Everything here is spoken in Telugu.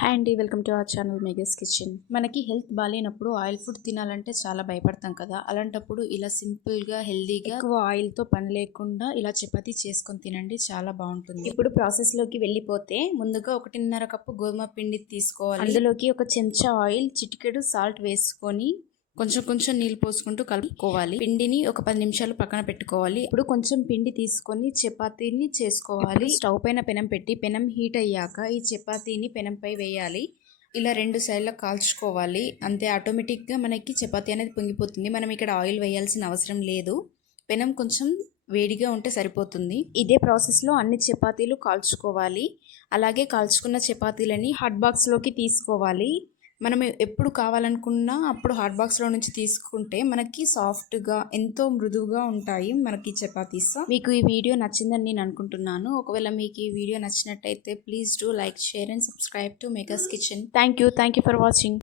హాయ్ అండి, welcome to our channel Mega's kitchen. మనకి హెల్త్ బాగాలేనప్పుడు ఆయిల్ ఫుడ్ తినాలంటే చాలా భయపడతాం కదా. అలాంటప్పుడు ఇలా సింపుల్గా హెల్దీగా ఎక్కువ ఆయిల్తో పని లేకుండా ఇలా చపాతీ చేసుకొని తినండి, చాలా బాగుంటుంది. ఇప్పుడు ప్రాసెస్లోకి వెళ్ళిపోతే ముందుగా 1.5 కప్పు గోధుమ పిండి తీసుకోవాలి. అందులోకి ఒక చెంచా ఆయిల్, చిటికెడు సాల్ట్ వేసుకొని కొంచెం కొంచెం నీళ్ళు పోసుకుంటూ కలుపుకోవాలి. పిండిని ఒక 10 నిమిషాలు పక్కన పెట్టుకోవాలి. ఇప్పుడు కొంచెం పిండి తీసుకొని చపాతీని చేసుకోవాలి. స్టవ్ పైన పెనం పెట్టి పెనం హీట్ అయ్యాక ఈ చపాతీని పెనంపై వేయాలి. ఇలా 2 సైడ్ల కాల్చుకోవాలి. అంతే, ఆటోమేటిక్గా మనకి చపాతీ అనేది పొంగిపోతుంది. మనం ఇక్కడ ఆయిల్ వేయాల్సిన అవసరం లేదు. పెనం కొంచెం వేడిగా ఉంటే సరిపోతుంది. ఇదే ప్రాసెస్లో అన్ని చపాతీలు కాల్చుకోవాలి. అలాగే కాల్చుకున్న చపాతీలని హాట్ బాక్స్లోకి తీసుకోవాలి. మనం ఎప్పుడు కావాలనుకున్నా అప్పుడు హాట్ బాక్స్లో నుంచి తీసుకుంటే మనకి సాఫ్ట్గా ఎంతో మృదువుగా ఉంటాయి మనకి చపాతీస్. మీకు ఈ వీడియో నచ్చిందని నేను అనుకుంటున్నాను. ఒకవేళ మీకు ఈ వీడియో నచ్చినట్టయితే please do like, share and subscribe to Mega's kitchen. Thank you for watching.